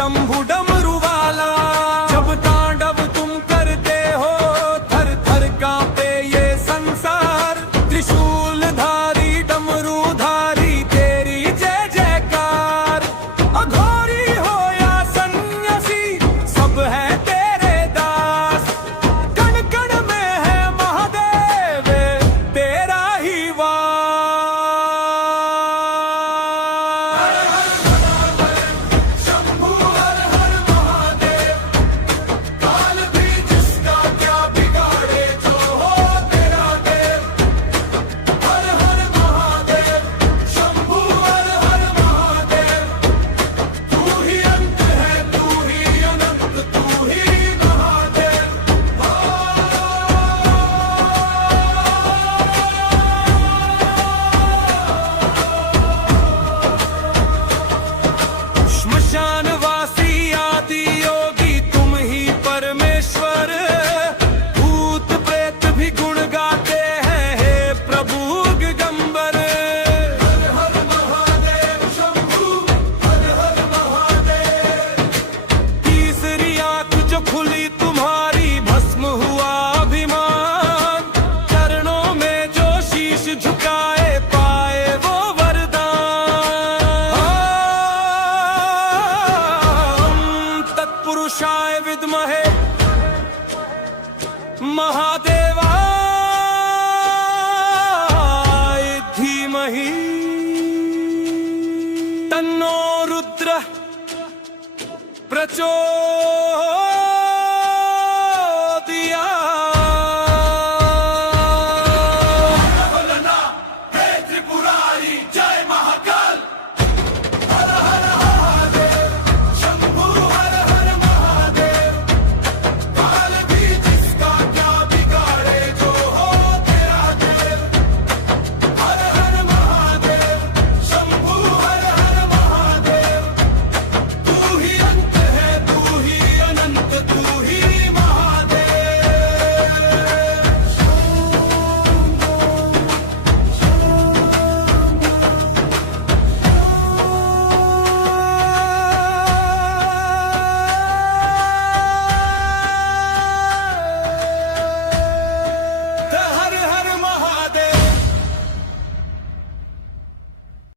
शंभु डमरू वाला। जब तांडव तुम करते हो थर थर कांपे ये संसार। त्रिशूलधारी डमरूधारी तेरी जय जयकार। अघोरी हो या सन्यासी सब है तेरे दास। कण कण में है महादेव तेरा ही वास। श्मशानवासी आदि योगी तुम ही परमेश्वर। भूत प्रेत भी गुण गाते हैं हे प्रभु दिगंबर। हर हर महादेव शंभू हर हर महादेव। तीसरी आंख जो खुली तुम्हारी भस्म हुआ अभिमान। चरणों में जो शीश झुकाए पाए वो पुरुषाय विद्महे महादेवाय धीमहि तन्नो रुद्र प्रचोदयात्।